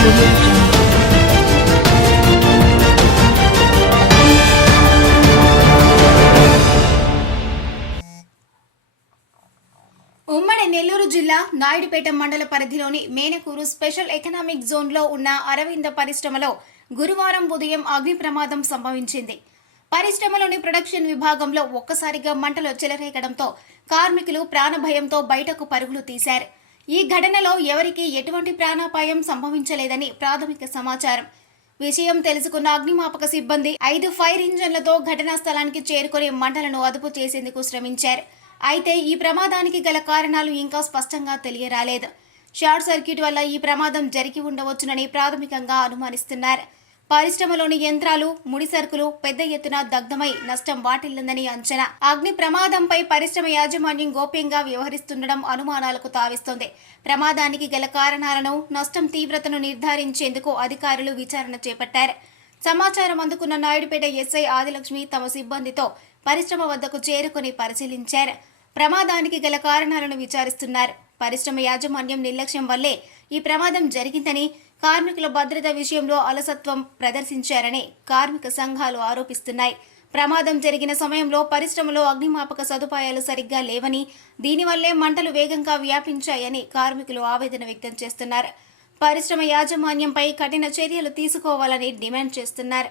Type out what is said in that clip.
ఉమ్మడి నెల్లూరు జిల్లా నాయుడుపేట మండల పరిధిలోని మేనకూరు స్పెషల్ ఎకనామిక్ జోన్లో ఉన్న అరవింద పరిశ్రమలో గురువారం ఉదయం అగ్ని ప్రమాదం సంభవించింది. పరిశ్రమలోని ప్రొడక్షన్ విభాగంలో ఒక్కసారిగా మంటలు చెలరేగడంతో కార్మికులు ప్రాణభయంతో బయటకు పరుగులు తీశారు. ఈ ఘటనలో ఎవరికీ ఎటువంటి ప్రాణాపాయం సంభవించలేదని ప్రాథమిక సమాచారం. విషయం తెలుసుకున్న అగ్నిమాపక సిబ్బంది ఐదు ఫైర్ ఇంజన్లతో ఘటనా స్థలానికి చేరుకుని మంటలను అదుపు చేసేందుకు శ్రమించారు. అయితే ఈ ప్రమాదానికి గల కారణాలు ఇంకా స్పష్టంగా తెలియరాలేదు. షార్ట్ సర్క్యూట్ వల్ల ఈ ప్రమాదం జరిగి ఉండవచ్చునని ప్రాథమికంగా అనుమానిస్తున్నారు. పరిశ్రమలోని యంత్రాలు ముడి సరుకులు పెద్ద ఎత్తున దగ్ధమై నష్టం వాటిల్లిందని అంచనా. అగ్ని ప్రమాదంపై పరిశ్రమ యాజమాన్యం గోప్యంగా వ్యవహరిస్తుండడం అనుమానాలకు తావిస్తోంది. ప్రమాదానికి గల కారణాలను నష్టం తీవ్రతను నిర్ధారించేందుకు అధికారులు విచారణ చేపట్టారు. సమాచారం అందుకున్న నాయుడుపేట ఎస్ఐ ఆదిలక్ష్మి తమ సిబ్బందితో పరిశ్రమ వద్దకు చేరుకుని పరిశీలించారు. ప్రమాదానికి గల కారణాలను విచారిస్తున్నారు. పరిశ్రమ యాజమాన్యం నిర్లక్ష్యం వల్లే ఈ ప్రమాదం జరిగిందని కార్మికుల భద్రత విషయంలో అలసత్వం ప్రదర్శించారని కార్మిక సంఘాలు ఆరోపిస్తున్నాయి. ప్రమాదం జరిగిన సమయంలో పరిశ్రమలో అగ్నిమాపక సదుపాయాలు సరిగ్గా లేవని దీనివల్లే మంటలు వేగంగా వ్యాపించాయని కార్మికులు ఆవేదన వ్యక్తం చేస్తున్నారు. పరిశ్రమ యాజమాన్యంపై కఠిన చర్యలు తీసుకోవాలని డిమాండ్ చేస్తున్నారు.